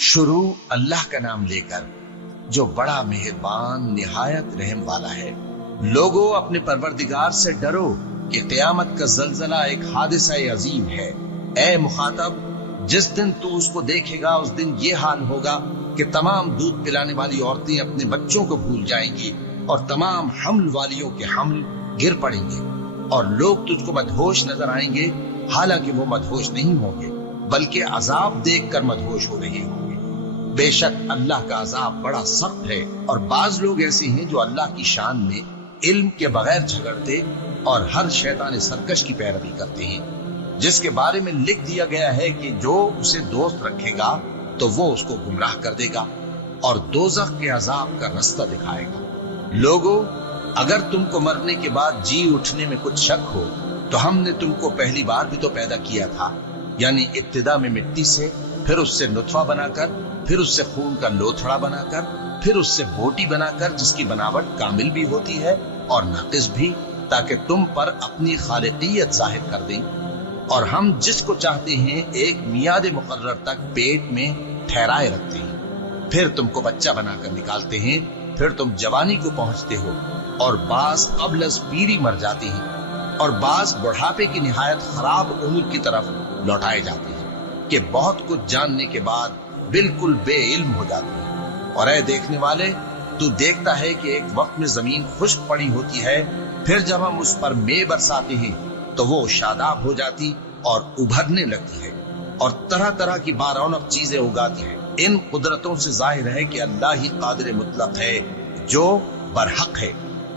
शुरू अल्लाह का नाम लेकर जो बड़ा मेहरबान निहायत रहम वाला है। लोगों, अपने परवरदिगार से डरो कि क़यामत का जल्जला एक हादिसा अजीम है। ए मुखातब, जिस दिन तू उसको देखेगा उस दिन ये हाल होगा कि तमाम दूध पिलाने वाली औरतें अपने बच्चों को भूल जाएंगी और तमाम हम्ल वालियों के हम्ल गिर पड़ेंगे और लोग तुझको मदहोश नजर आएंगे, हालांकि वो मदहोश नहीं होंगे बल्कि अजाब देखकर मदहोश हो रहे होंगे। बेशक अल्लाह का अजाब बड़ा सख्त है। और बाज लोग ऐसे हैं जो अल्लाह की शान में इल्म के बगैर झगड़ते और हर शैतान सरकश की पैरवी करते हैं, जिसके बारे में लिख दिया गया है कि जो उसे दोस्त रखेगा तो वो उसको गुमराह कर देगा और दोज़ख के अजाब का रास्ता दिखाएगा। लोगों, अगर तुमको मरने के बाद जी उठने में कुछ शक हो तो हमने तुमको पहली बार भी तो पैदा किया था, यानी इब्तिदा में मिट्टी से, फिर उससे नुतफा बनाकर, फिर उससे खून का लोथड़ा बनाकर, फिर उससे बोटी बनाकर जिसकी बनावट कामिल भी होती है और नाकिस भी, ताकि तुम पर अपनी खालिकियत जाहिर कर दें। और हम जिसको चाहते हैं एक मियाद मुकर्रर तक पेट में ठहराए रखते हैं, फिर तुमको बच्चा बनाकर निकालते हैं, फिर तुम जवानी को पहुंचते हो और बाज कब्ल अज़ पीरी मर जाते हैं और बाज बुढ़ापे की निहायत खराब उम्र की तरफ लौटाए जाते हैं कि बहुत कुछ जानने के बाद बिल्कुल बेइल्म हो जाते हैं। और ऐ देखने वाले, तू देखता है कि एक वक्त में जमीन खुश्क पड़ी होती है, फिर जब हम उस पर मे बरसाते हैं तो वो शादाब हो जाती और उभरने लगती है और तरह तरह की बारौनक चीजें उगाती है। इन कुदरतों से जाहिर है कि अल्लाह ही कादिर मुतलक है जो बरहक है,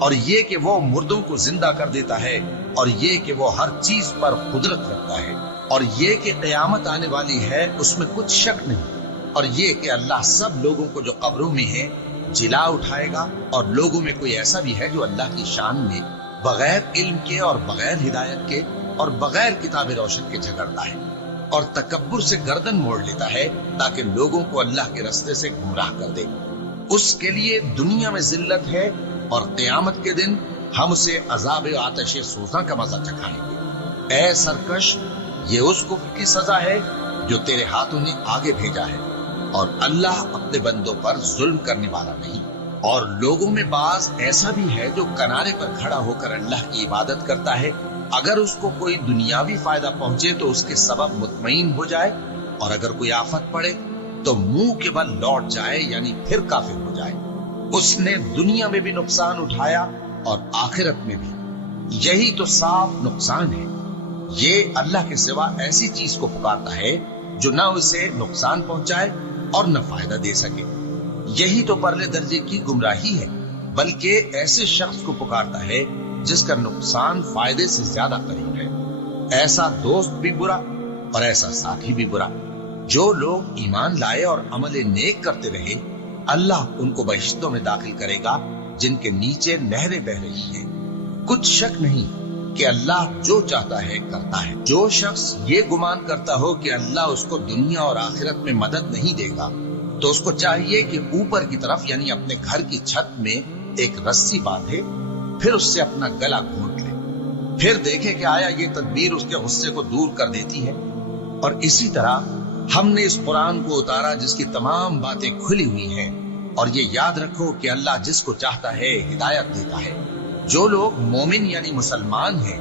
और ये कि वो मुर्दों को जिंदा कर देता है, और ये कि वो हर चीज पर कुदरत रखता है, और ये कि क़यामत आने वाली है उसमें कुछ शक नहीं, और ये कि अल्लाह सब लोगों को जो कब्रों में है जिला उठाएगा। और लोगों में कोई ऐसा भी है जो अल्लाह की शान में बगैर इल्म के और बगैर हिदायत के और बगैर किताब रोशन के झगड़ता है और तकब्बुर से गर्दन मोड़ लेता है ताकि लोगों को अल्लाह के रास्ते से गुमराह कर दे। उसके लिए दुनिया में जिल्लत है और क़यामत के दिन हम उसे अज़ाब आतिश सूज़ा का मजा चखाएंगे। ऐ सरकश, ये उस कुफ्र की सजा है जो तेरे हाथों ने आगे भेजा है, और अल्लाह अपने बंदों पर जुल्म करने वाला नहीं। और लोगों में बाज ऐसा भी है जो किनारे पर खड़ा होकर अल्लाह की इबादत करता है, अगर उसको कोई दुनियावी फायदा पहुंचे तो उसके सबब मुतमईन हो जाए, और अगर कोई आफत पड़े तो मुंह के बल लौट जाए, यानी फिर काफिर हो जाए। उसने दुनिया में भी नुकसान उठाया और आखिरत में भी। यही तो साफ नुकसान है। ये अल्लाह के सिवा ऐसी चीज को पुकारता है जो ना उसे नुकसान पहुंचाए और न फायदा दे सके। यही तो परले दर्जे की गुमराही है। बल्कि ऐसे शख्स को पुकारता है जिसका नुकसान फायदे से ज्यादा करीब है। ऐसा दोस्त भी बुरा और ऐसा साथी भी बुरा। जो लोग ईमान लाए और अमल नेक करते रहे, अल्लाह उनको बहिश्तों में दाखिल करेगा जिनके नीचे नहरें बह रही हैं। कुछ शक नहीं कि अल्लाह जो चाहता है करता है। जो शख्स ये गुमान करता हो कि अल्लाह उसको दुनिया और आखिरत में मदद नहीं देगा, तो उसको चाहिए कि ऊपर की तरफ यानी अपने घर की छत में एक रस्सी बांधे, फिर उससे अपना गला घोंट ले, फिर देखे कि आया ये तदबीर उसके गुस्से को दूर कर देती है। और इसी तरह हमने इस कुरान को उतारा जिसकी तमाम बातें खुली हुई हैं। और ये याद रखो कि अल्लाह जिसको चाहता है हिदायत देता है। जो लोग मोमिन यानी मुसलमान हैं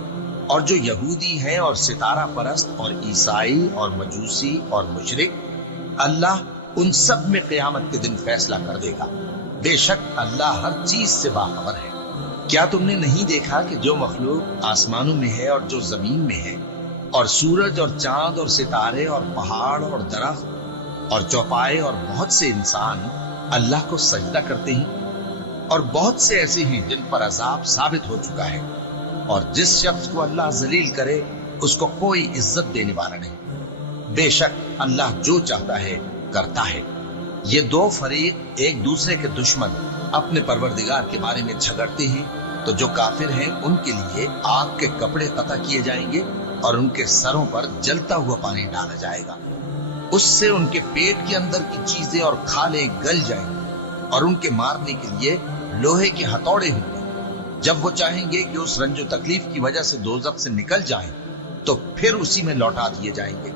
और जो यहूदी हैं और सितारा परस्त और ईसाई और मजूसी और मुशरिक, अल्लाह उन सब में क़यामत के दिन फैसला कर देगा। बेशक अल्लाह हर चीज से बाखबर है। क्या तुमने नहीं देखा कि जो मखलूक आसमानों में है और जो जमीन में है, और सूरज और चांद और सितारे और पहाड़ और दरख्त और चौपाए और बहुत से इंसान अल्लाह को सजदा करते हैं, और बहुत से ऐसे हैं जिन पर अजाब साबित हो चुका है। और जिस शख्स को अल्लाह जलील करे उसको कोई इज्जत देने वाला नहीं। बेशक अल्लाह जो चाहता है करता है। ये दो फरीक एक दूसरे के दुश्मन अपने परवरदिगार के बारे में झगड़ते हैं, तो जो काफिर हैं उनके लिए आग के कपड़े कता किए जाएंगे और उनके सरों पर जलता हुआ पानी डाला जाएगा। उससे उनके पेट के अंदर की चीजें और खाले गल जाएंगी और उनके मारने के लिए लोहे के हथौड़े होंगे। जब वो चाहेंगे कि उस रंजो तकलीफ की वजह से दोज़ख से निकल जाएं, तो फिर उसी में लौटा दिए जाएंगे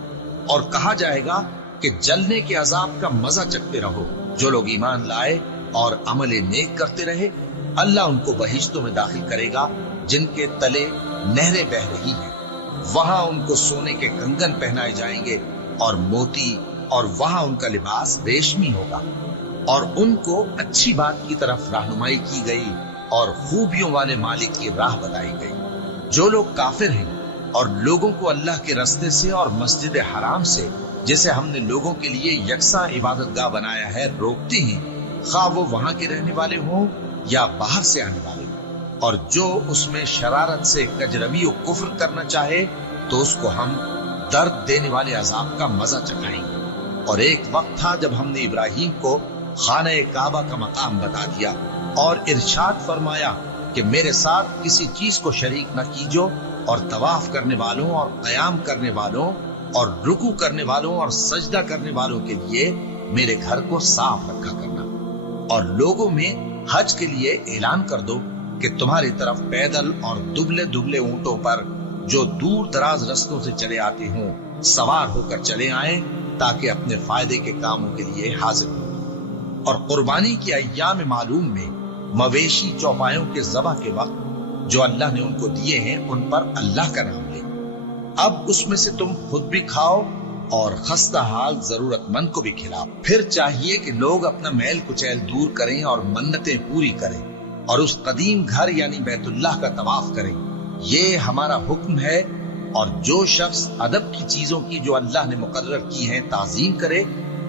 और कहा जाएगा कि जलने के अजाब का मजा चखते रहो। जो लोग ईमान लाए और अमल नेक करते रहे, अल्लाह उनको बहिश्तों में दाखिल करेगा जिनके तले नहरें बह रही हैं। वहां उनको सोने के कंगन पहनाए जाएंगे और मोती, और वहां उनका लिबास रेशमी होगा। और उनको अच्छी बात की तरफ रहनुमाई की गई और खूबियों वाले मालिक की राह बताई गई। जो लोग काफिर हैं और लोगों को अल्लाह के रास्ते से और मस्जिद हराम से, जिसे हमने लोगों के लिए यकसा इबादतगाह बनाया है, रोकते हैं, खा वो वहां के रहने वाले हों या बाहर से आने वाले, और जो उसमें शरारत से कजरवी और कुफ्र करना चाहे तो उसको हम दर्द देने वाले अजाब का मजा चखाएंगे। और एक वक्त था जब हमने इब्राहिम को खाने काबा का मकाम बता दिया और इरशाद फरमाया कि मेरे साथ किसी चीज को शरीक न कीजो, और तवाफ करने वालों और कयाम करने वालों और रुकू करने वालों और सजदा करने वालों के लिए मेरे घर को साफ रखा करना। और लोगों में हज के लिए ऐलान कर दो कि तुम्हारी तरफ पैदल और दुबले दुबले ऊंटों पर जो दूर दराज रस्तों से चले आते हों, सवार होकर चले आए ताकि अपने फायदे के कामों के लिए हाजिर हो। और कुर्बानी की अय्याम मालूम में मवेशी चौपायों के ज़बह के वक्त जो अल्लाह ने उनको दिए हैं उन पर अल्लाह का नाम ले। अब उसमें से तुम खुद भी खाओ और खस्ता हाल जरूरतमंद को भी खिलाओ। फिर चाहिए कि लोग अपना मैल कुचैल दूर करें और मन्नतें पूरी करें और उस कदीम घर यानी बैतुल्लाह का तवाफ करें। ये हमारा हुक्म है। और जो शख्स अदब की चीजों की जो अल्लाह ने मुकर्रर की हैं ताजीम करे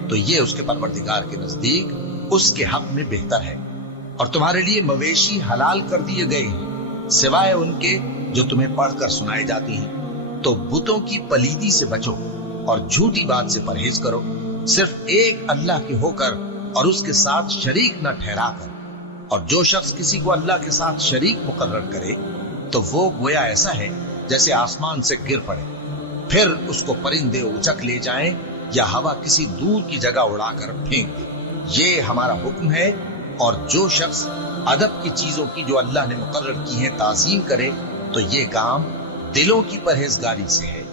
तो ये उसके परवरदिगार के नजदीक उसके हक में बेहतर है। और तुम्हारे लिए मवेशी हलाल कर दिए गए हैं सिवाय उनके जो तुम्हें पढ़कर सुनाए जाती हैं। तो बुतों की पलीदी से बचो और झूठी बात से परहेज करो, सिर्फ एक अल्लाह के होकर और उसके साथ शरीक न ठहरा कर। और जो शख्स किसी को अल्लाह के साथ शरीक मुकर्रर करे तो वो गोया ऐसा है जैसे आसमान से गिर पड़े, फिर उसको परिंदे उचक ले जाएं या हवा किसी दूर की जगह उड़ाकर फेंक दे। ये हमारा हुक्म है। और जो शख्स अदब की चीजों की जो अल्लाह ने मुकर्रर की हैं ताजीम करे तो ये काम दिलों की परहेजगारी से है।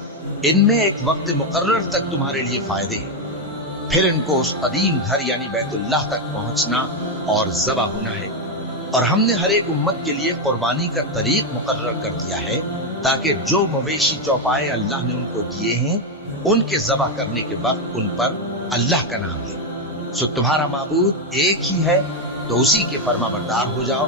इनमें एक वक्त मुकर्रर तक तुम्हारे लिए फायदे हैं, फिर इनको उस कदीम घर यानी बैतुल्लाह तक पहुंचना और ज़बा होना है। और हमने हर एक उम्मत के लिए कुर्बानी का तरीक मुकर्रर कर दिया है ताकि जो मवेशी चौपाए अल्लाह ने उनको दिए हैं उनके ज़बा करने के वक्त उन पर अल्लाह का नाम ले। सो तुम्हारा माबूद एक ही है तो उसी के फरमाबरदार हो जाओ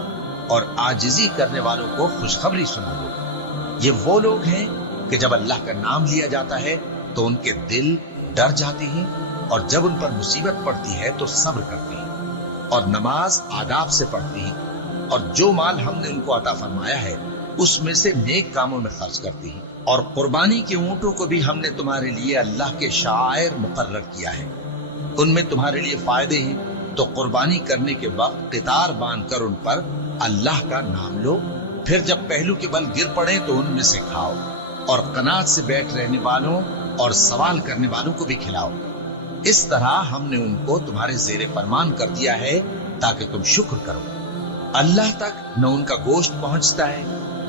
और आजिजी करने वालों को खुशखबरी सुना दो। ये वो लोग हैं कि जब अल्लाह का नाम लिया जाता है तो उनके दिल डर जाते हैं और जब उन पर मुसीबत पड़ती है तो सब्र करते हैं और नमाज आदाब से पढ़ते हैं और जो माल हमने उनको अता फरमाया है उसमें से नेक कामों में खर्च करते हैं। और कुर्बानी के ऊंटों को भी हमने तुम्हारे लिए अल्लाह के शायर मुकर्रर किया है, उनमें तुम्हारे लिए फायदे हैं। तो कुर्बानी करने के वक्त कितार बांध कर उन पर अल्लाह का नाम लो, फिर जब पहलू के बल गिर पड़े तो उनमें से खाओ और कनात से बैठ रहने वालों और सवाल करने वालों को भी खिलाओ। इस तरह हमने उनको तुम्हारे जेरे फरमान कर दिया है ताकि तुम शुक्र करो। अल्लाह तक न उनका गोश्त पहुंचता है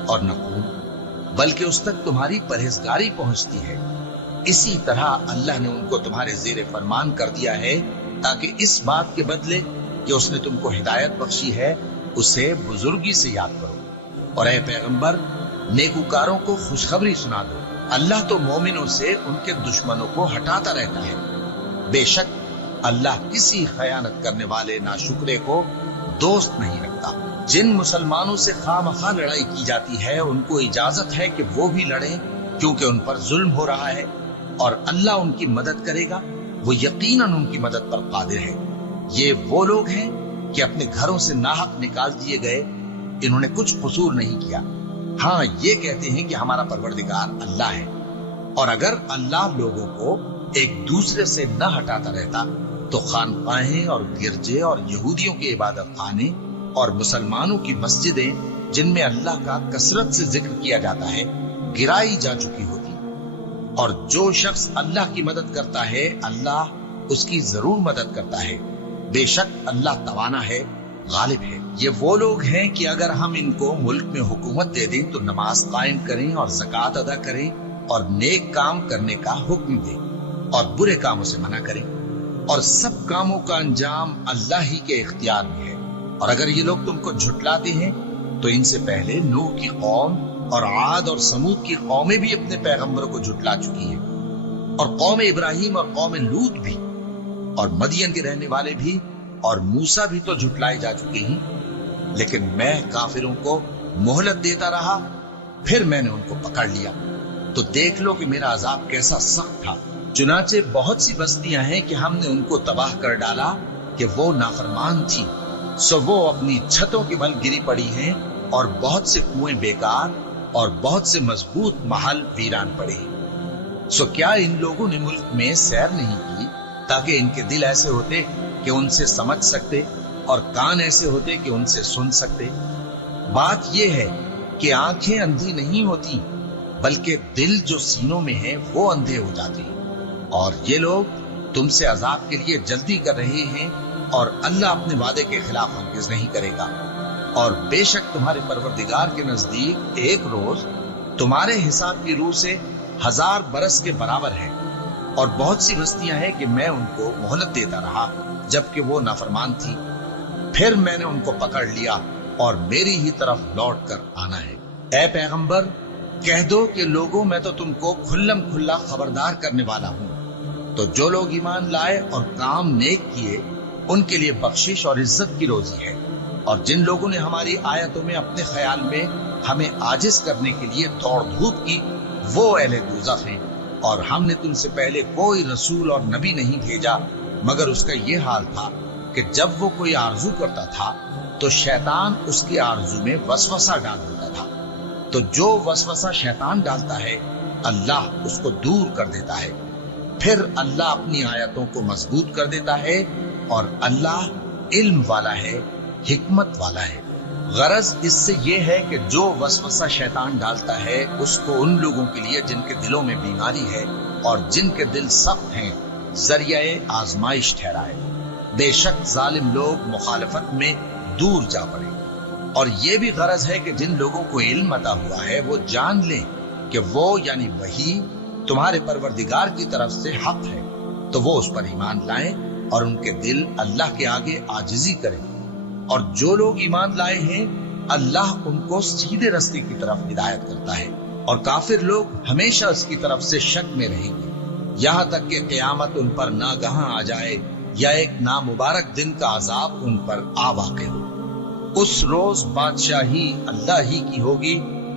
और न खून, बल्कि उस तक तुम्हारी परहेजगारी पहुंचती है। इसी तरह अल्लाह ने उनको तुम्हारे जेरे फरमान कर दिया है ताकि इस बात के बदले कि उसने तुमको हिदायत बख्शी है उसे बुजुर्गी से याद करो। और ऐ पैगंबर, नेकूकारों को खुशखबरी सुना दो, अल्लाह तो मोमिनों से उनके दुश्मनों को हटाता रहता है। बेशक अल्लाह किसी खयानत करने वाले नाशुक्रे को दोस्त नहीं रखता। जिन मुसलमानों से खामखा लड़ाई की जाती है उनको इजाजत है कि वो भी लड़ें क्योंकि उन पर जुल्म हो रहा है और अल्लाह उनकी मदद करेगा, वो यकीनन उनकी मदद पर कादिर है। ये वो लोग हैं कि अपने घरों से नाहक निकाल दिए गए, इन्होंने कुछ कसूर नहीं किया। हाँ, ये कहते हैं कि हमारा परवरदिगार अल्लाह है। और अगर अल्लाह लोगों को एक दूसरे से न हटाता रहता तो खानकाहें और गिरजे और यहूदियों के इबादत खाने और मुसलमानों की मस्जिदें जिनमें अल्लाह का कसरत से जिक्र किया जाता है गिराई जा चुकी होती। और जो शख्स अल्लाह की मदद करता है अल्लाह उसकी जरूर मदद करता है। बेशक अल्लाह तवाना है, गालिब है। ये वो लोग हैं कि अगर हम इनको मुल्क में हुकूमत दे दें तो नमाज कायम करें और ज़कात अदा करें और नेक काम करने का हुक्म दें और बुरे कामों से मना करें, और सब कामों का अंजाम अल्लाह ही के इख्तियार में है। और अगर ये लोग तुमको झुठलाते हैं तो इनसे पहले नूह की कौम और आद और समूद की कौमें भी अपने पैगंबरों को झुठला चुकी हैं, और कौम इब्राहिम और कौम लूत भी, और मदियन के रहने वाले भी, और मूसा भी तो झुठलाए जा चुके हैं। लेकिन मैं काफिरों को मोहलत देता रहा, फिर मैंने उनको पकड़ लिया। तो देख लो कि मेरा अजाब कैसा सख्त था। चुनाचे बहुत सी बस्तियां हैं कि हमने उनको तबाह कर डाला कि वो नाफरमान थी, सो वो अपनी छतों के बल गिरी पड़ी हैं, और बहुत से कुएं बेकार और बहुत से मजबूत महल वीरान पड़े। सो क्या इन लोगों ने मुल्क में सैर नहीं की, ताकि इनके दिल ऐसे होते कि उनसे समझ सकते, और कान ऐसे होते कि उनसे सुन सकते। बात यह है कि आंखें अंधी नहीं होती, बल्कि दिल जो सीनों में है वो अंधे हो जाते हैं। और ये लोग तुमसे अजाब के लिए जल्दी कर रहे हैं, और अल्लाह अपने वादे के खिलाफ हरगिज़ नहीं करेगा। और बेशक तुम्हारे परवरदिगार के नजदीक एक रोज तुम्हारे हिसाब की रूह से 1000 बरस के बराबर है। और बहुत सी बस्तियां हैं कि मैं उनको मोहलत देता रहा जबकि वो नाफरमान थी, फिर मैंने उनको पकड़ लिया, और मेरी ही तरफ लौट कर आना है। ऐ पैगंबर, कह दो कि लोगों, मैं तो तुमको खुल्लम खुल्ला खबरदार करने वाला हूं। तो जो लोग ईमान लाए और काम नेक किए, उनके लिए बख्शिश और इज्जत की रोजी है। और जिन लोगों ने हमारी आयतों में अपने ख्याल में हमें आजिज करने के लिए दौड़ धूप की, वो अहले दोज़ख हैं। और हमने तुमसे पहले कोई रसूल और नबी नहीं भेजा, मगर उसका ये हाल था कि जब वो कोई आरजू करता था तो शैतान उसकी आरजू में वसवसा डाल देता था। तो जो वसवसा शैतान डालता है, अल्लाह उसको दूर कर देता है। फिर अल्लाह अपनी आयतों को मजबूत कर देता है, और अल्लाह इल्म वाला है, हिकमत वाला है। गरज इससे ये है कि जो वसवसा शैतान डालता है, उसको उन लोगों के लिए जिनके दिलों में बीमारी है और जिनके दिल सख्त हैं, जरिए आजमाइश ठहराए। बेशक जालिम लोग मुखालफत में दूर जा पड़े। और ये भी गरज है कि जिन लोगों को इल्म अता हुआ है, वो जान लें कि वो यानी वही तुम्हारे परवरदिगार की तरफ से हक है, तो वो उस पर ईमान लाएं और उनके दिल अल्लाह के आगे आजिजी करें। और जो लोग ईमान लाए हैं, अल्लाह उनको सीधे रास्ते की तरफ हिदायत करता है, और काफिर लोग हमेशा उसकी तरफ से शक में रहेंगे, यहाँ तक कि क़यामत उन पर नागहां आ जाए, या एक नामुबारक दिन का अजाब उन पर आ वाक़े हो। उस रोज बादशाही अल्लाह ही की होगी,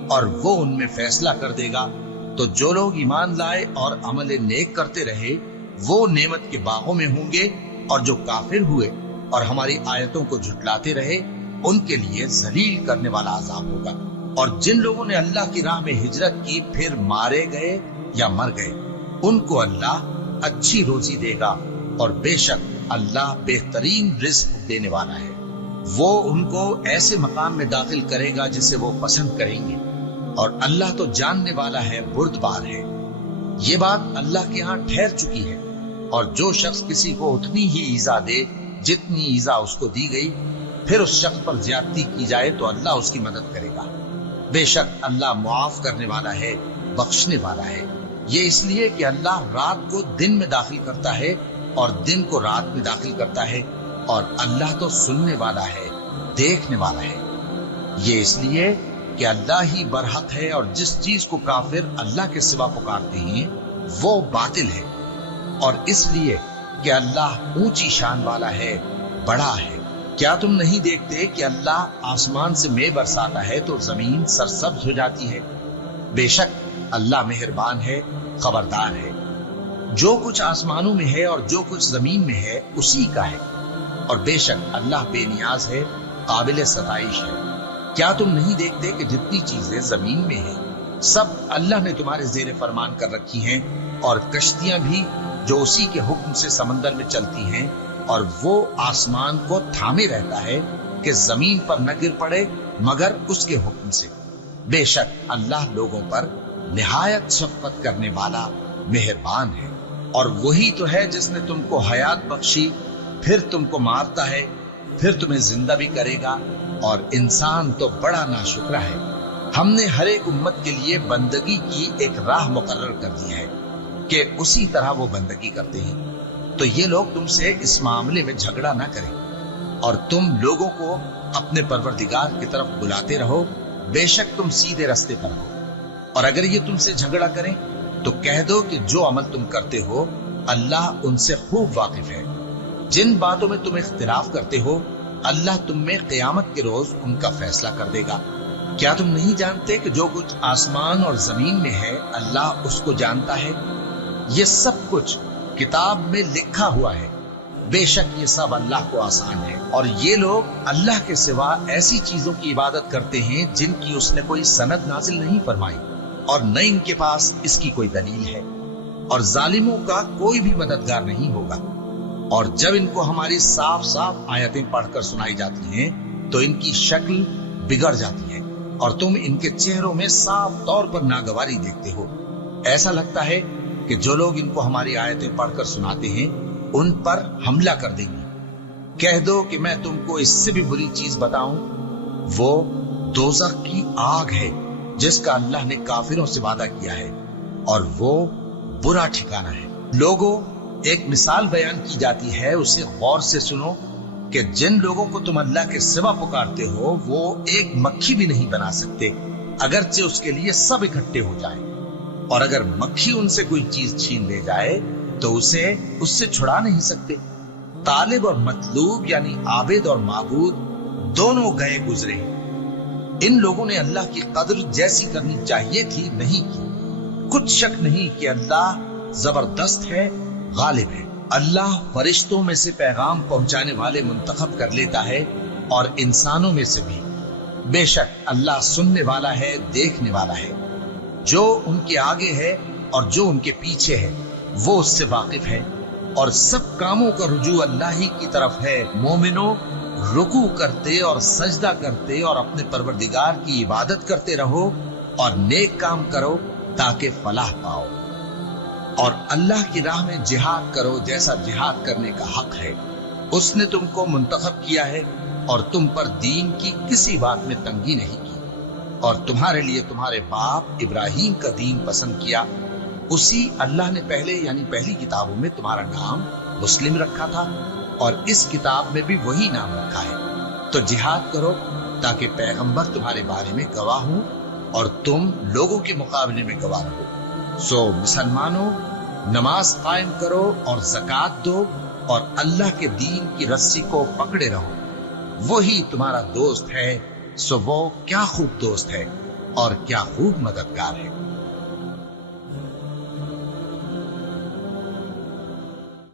और वो उनमें फैसला कर देगा। तो जो लोग ईमान लाए और अमल नेक करते रहे, वो नेमत के बागों में होंगे, और जो काफिर हुए और हमारी आयतों को झुटलाते रहे, उनके लिए जलील करने वाला अजाब होगा। और जिन लोगों ने अल्लाह की राह में हिजरत की, फिर मारे गए या मर गए, उनको अल्लाह अच्छी रोजी देगा, और बेशक अल्लाह बेहतरीन रिज़्क़ देने वाला है। वो उनको ऐसे मकाम में दाखिल करेगा जिसे वो पसंद करेंगे, और अल्लाह तो जानने वाला है, बुर्दबार है। ये बात अल्लाह के यहाँ ठहर चुकी है। और जो शख्स किसी को उतनी ही ईजा दे जितनी ईजा उसको दी गई, फिर उस शख्स पर ज्यादती की जाए, तो अल्लाह उसकी मदद करेगा। बेशक अल्लाह मुआफ करने वाला है, बख्शने वाला है। ये इसलिए कि अल्लाह रात को दिन में दाखिल करता है और दिन को रात में दाखिल करता है, और अल्लाह तो सुनने वाला है, देखने वाला है। ये इसलिए कि अल्लाह ही बरहक है, और जिस चीज को काफिर अल्लाह के सिवा पुकारते हैं वो बातिल है। और इसलिए कि अल्लाह ऊंची शान वाला है, बड़ा है। क्या तुम नहीं देखते कि अल्लाह आसमान से मेघ बरसाता है तो जमीन सरसब्ज हो जाती है? बेशक अल्लाह मेहरबान है, खबरदार है। जो कुछ आसमानों में है और जो कुछ जमीन में है उसी का है, और बेशक अल्लाह बेनियाज है, काबिल सताइश है। क्या तुम नहीं देखते कि जितनी चीजें जमीन में हैं, सब अल्लाह ने तुम्हारे जेरे फरमान कर रखी हैं, और कश्तियां भी जो उसी के हुक्म से समंदर में चलती हैं, और वो आसमान को थामे रहता है कि जमीन पर न गिर पड़े मगर उसके हुक्म से। बेशक अल्लाह लोगों पर निहायत शफकत करने वाला मेहरबान है। और वही तो है जिसने तुमको हयात बख्शी, फिर तुमको मारता है, फिर तुम्हें जिंदा भी करेगा, और इंसान तो बड़ा नाशुक्रा है। हमने हर एक उम्मत के लिए बंदगी की एक राह मुकर्रर कर दी है, کہ उसी तरह वो बंदगी करते हैं। तो ये लोग तुमसे इस मामले में झगड़ा ना करें और तुम लोगों को अपने परवरदिगार की तरफ बुलाते रहो, बेशक तुम सीधे रास्ते पर हो। और अगर ये तुमसे झगड़ा करें तो कह दो कि जो अमल तुम करते हो अल्लाह उनसे खूब वाकिफ है। जिन बातों में तुम इख्तिलाफ करते हो अल्लाह तुम में क़यामत के रोज उनका फैसला कर देगा। क्या तुम नहीं जानते कि जो कुछ आसमान और जमीन में है अल्लाह उसको जानता है? ये सब कुछ किताब में लिखा हुआ है। बेशक ये सब अल्लाह को आसान है। और ये लोग अल्लाह के सिवा ऐसी चीजों की इबादत करते हैं जिनकी उसने कोई सनद नाजिल नहीं फरमाई और न इनके पास इसकी कोई दलील है, और जालिमों का कोई भी मददगार नहीं होगा। और जब इनको हमारी साफ साफ आयतें पढ़कर सुनाई जाती हैं तो इनकी शक्ल बिगड़ जाती है और तुम इनके चेहरों में साफ तौर पर नागवारी देखते हो। ऐसा लगता है कि जो लोग इनको हमारी आयतें पढ़कर सुनाते हैं उन पर हमला कर देंगे। कह दो कि मैं तुमको इससे भी बुरी चीज बताऊं, वो दोज़ख की आग है जिसका अल्लाह ने काफिरों से वादा किया है और वो बुरा ठिकाना है। लोगों, एक मिसाल बयान की जाती है, उसे गौर से सुनो कि जिन लोगों को तुम अल्लाह के सिवा पुकारते हो वो एक मक्खी भी नहीं बना सकते अगरचे उसके लिए सब इकट्ठे हो जाएं। और अगर मक्खी उनसे कोई चीज छीन ले जाए तो उसे उससे छुड़ा नहीं सकते। तालिब और मतलूब यानी आबिद और माबूद दोनों गए गुजरे। इन लोगों ने अल्लाह की कद्र जैसी करनी चाहिए थी नहीं की। कुछ शक नहीं कि अल्लाह जबरदस्त है, गालिब है। अल्लाह फरिश्तों में से पैगाम पहुंचाने वाले मुंतखब कर लेता है और इंसानों में से भी। बेशक अल्लाह सुनने वाला है, देखने वाला है। जो उनके आगे है और जो उनके पीछे है वो उससे वाकिफ है और सब कामों का रुजू अल्लाह ही की तरफ है। मोमिनो, रुकू करते और सजदा करते और अपने परवरदिगार की इबादत करते रहो और नेक काम करो ताकि फलाह पाओ। और अल्लाह की राह में जिहाद करो जैसा जिहाद करने का हक है। उसने तुमको मुंतखब किया है और तुम पर दीन की किसी बात में तंगी नहीं की। और तुम्हारे लिए तुम्हारे बाप इब्राहिम का दीन पसंद किया। उसी अल्लाह ने पहले यानी पहली किताबों में तुम्हारा नाम मुस्लिम रखा था और इस किताब में भी वही नाम रखा है। तो जिहाद करो ताकि पैगंबर तुम्हारे बारे में गवाह हो और तुम लोगों के मुकाबले में गवाह रहो। सो मुसलमानों, नमाज कायम करो और ज़कात दो और अल्लाह के दीन की रस्सी को पकड़े रहो। वही तुम्हारा दोस्त है। सो वो क्या खूब दोस्त है और क्या खूब मददगार है।